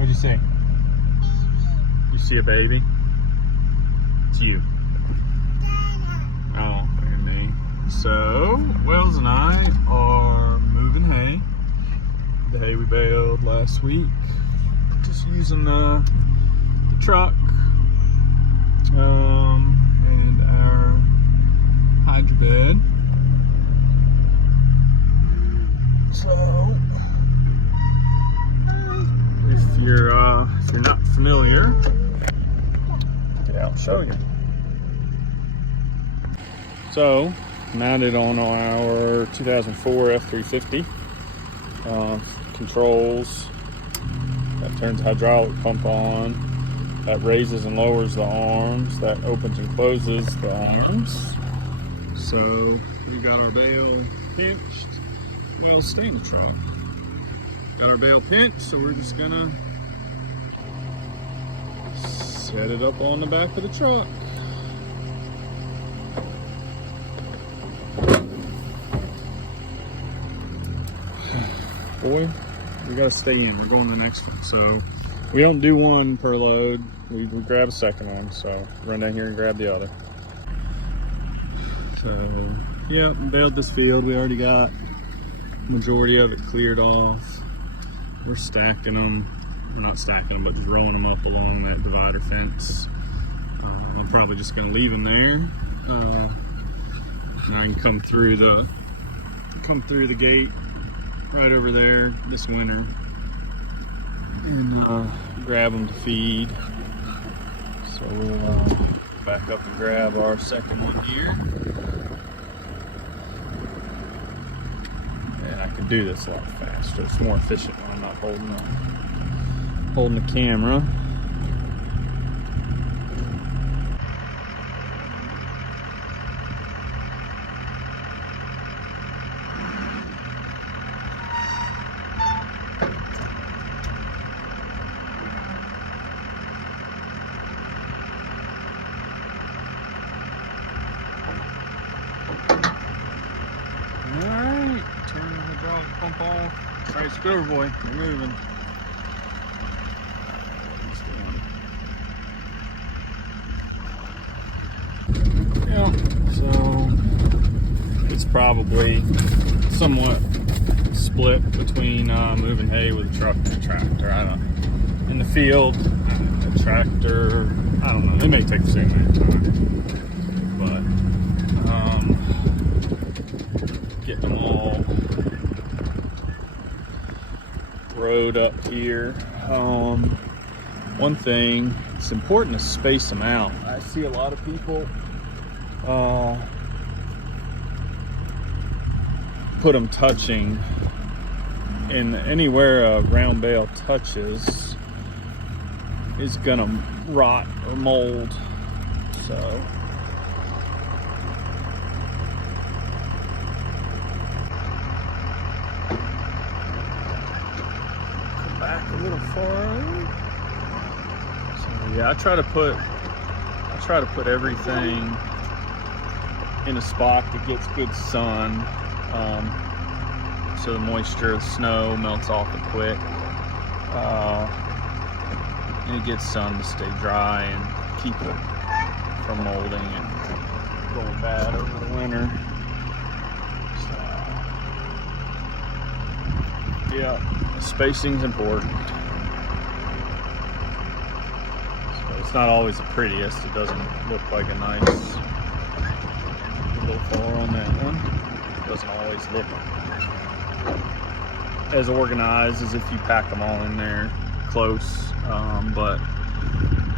What'd you see? You see a baby? It's you. Oh, and me. So, Wells and I are moving hay. The hay we baled last week. Just using the truck and our hydra bed. So, if you're not familiar, yeah, I'll show you. So, mounted on our 2004 F350 controls. That turns the hydraulic pump on. That raises and lowers the arms. That opens and closes the arms. So we got our bale pinched. Well, stay in the truck. Got our bale pinched, so we're just gonna set it up on the back of the truck. Boy, we gotta stay in. We're going to the next one. So we don't do one per load. We grab a second one. So run down here and grab the other. So yeah, we baled this field. We already got majority of it cleared off. We're stacking them. We're not stacking them, but just rolling them up along that divider fence. I'm probably just gonna leave them there. And I can come through the gate right over there this winter and grab them to feed. So we'll back up and grab our second one here. And I can do this a lot faster. It's more efficient when I'm not holding the camera. Alright, turn the hydraulic pump off. Alright, scooter boy, we're moving. Yeah, so it's probably somewhat split between moving hay with a truck and a tractor. I don't know. In the field, a tractor, I don't know, it may take the same amount of time. But getting them all rode up here. One thing, it's important to space them out. I see a lot of people put them touching, and anywhere a round bale touches is gonna rot or mold. So back a little forward. So yeah, I try to put everything in a spot that gets good sun, so the moisture of the snow melts off it quick, and it gets sun to stay dry and keep it from molding and going bad over the winter. So yeah, spacing's important. So it's not always the prettiest. It doesn't look like a nice little far on that one. It doesn't always look as organized as if you pack them all in there close, but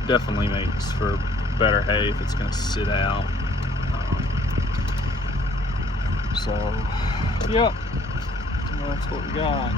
definitely makes for better hay if it's going to sit out. So yep, that's what we got.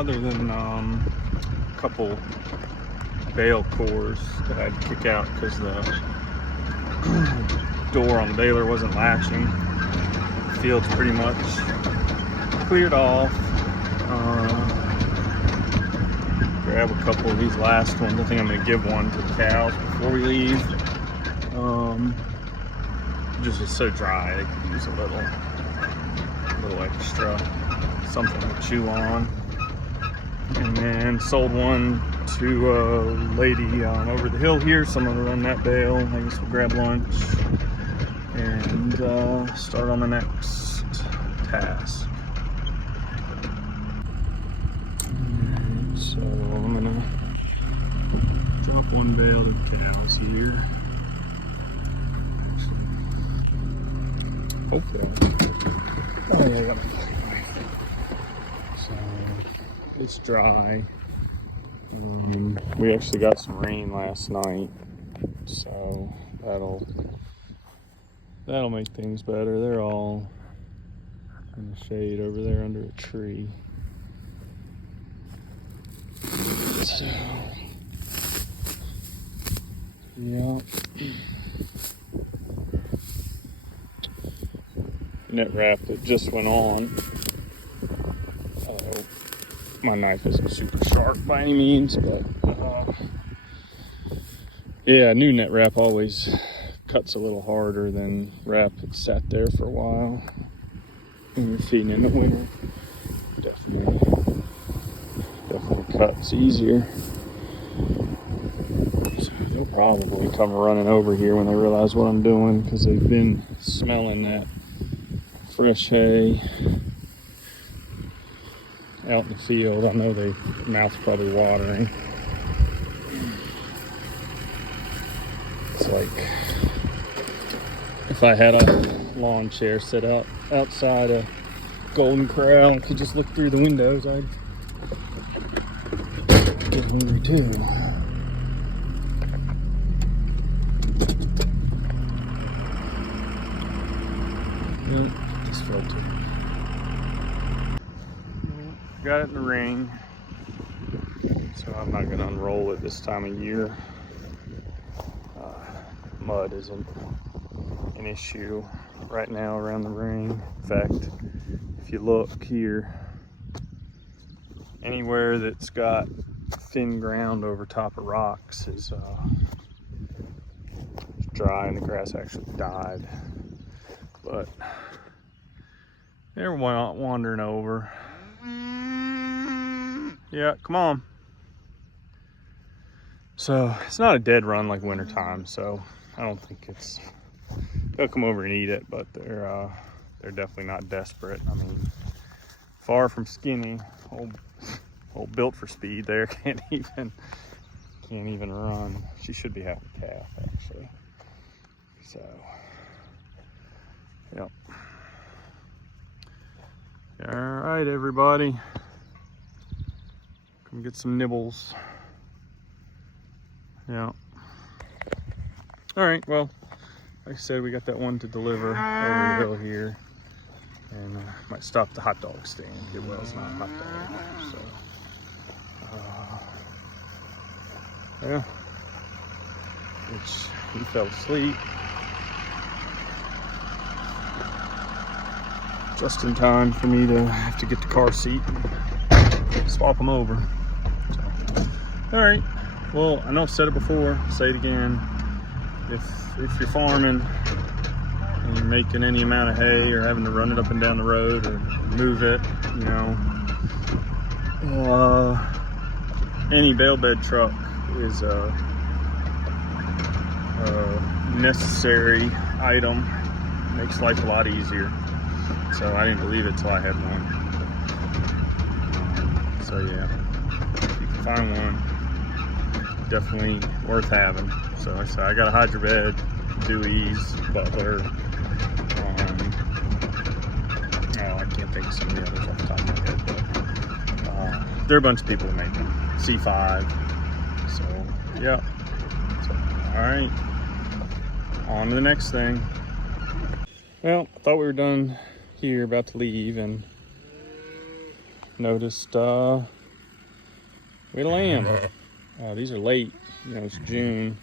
other than a couple bale cores that I had to kick out because the door on the baler wasn't latching. The field's pretty much cleared off. Grab a couple of these last ones. I think I'm going to give one to the cows before we leave. Just it's so dry, they could use a little extra something to chew on. And then sold one to a lady over the hill here, so I'm gonna run that bale. I guess we'll grab lunch and start on the next task. Alright, so I'm gonna drop one bale to the cows here. Hopefully, oh yeah, I got my fucking knife. So it's dry. We actually got some rain last night, so that'll make things better. They're all in the shade over there under a tree. So, yeah. Net wrap that just went on. My knife isn't super sharp by any means, but yeah, new net wrap always cuts a little harder than wrap that's sat there for a while. When you're feeding in the winter, definitely cuts easier. So they'll probably come running over here when they realize what I'm doing, because they've been smelling that fresh hay out in the field. I know their mouth's probably watering. It's like if I had a lawn chair set out outside a Golden Corral and could just look through the windows, I'd get hungry too. This filter. Got it in the ring, so I'm not going to unroll it this time of year. Mud isn't an issue right now around the ring. In fact, if you look here, anywhere that's got thin ground over top of rocks is dry, and the grass actually died. But they're wandering over. Yeah, come on. So it's not a dead run like wintertime, so I don't think they'll come over and eat it, but they're definitely not desperate. I mean, far from skinny, old built for speed there, can't even run. She should be half a calf actually. So yep. All right, everybody. Come get some nibbles. Yeah. All right, well, like I said, we got that one to deliver over the hill here. And might stop at the hot dog stand. Well, it's not a hot dog, so. Yeah. He fell asleep. Just in time for me to have to get the car seat and swap them over. So, all right. Well, I know I've said it before, say it again. If you're farming and you're making any amount of hay or having to run it up and down the road or move it, you know, any bale bed truck is a necessary item. Makes life a lot easier. So I didn't believe it till I had one. So yeah, if you can find one, definitely worth having. So I got a hydra bed, Dewey's, Butler. I can't think of some of the others off the top of my head, but there are a bunch of people that make them. C5. So yeah. So, all right. On to the next thing. Well, I thought we were done here, about to leave, and noticed We had a lamb. These are late. You know, it's June.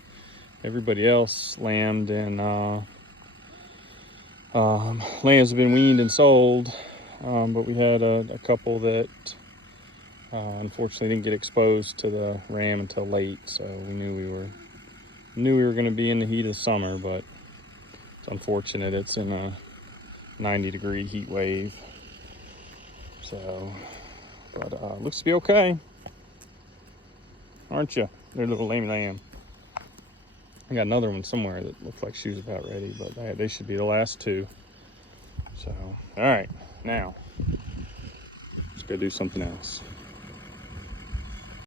Everybody else lambed, and lambs have been weaned and sold. But we had a couple that unfortunately didn't get exposed to the ram until late. So we knew we were going to be in the heat of summer, but it's unfortunate. It's in a 90-degree heat wave. So, but looks to be okay, aren't you? They're little lamb lamb. I got another one somewhere that looks like she was about ready, but they should be the last two. So, all right, now let's go do something else.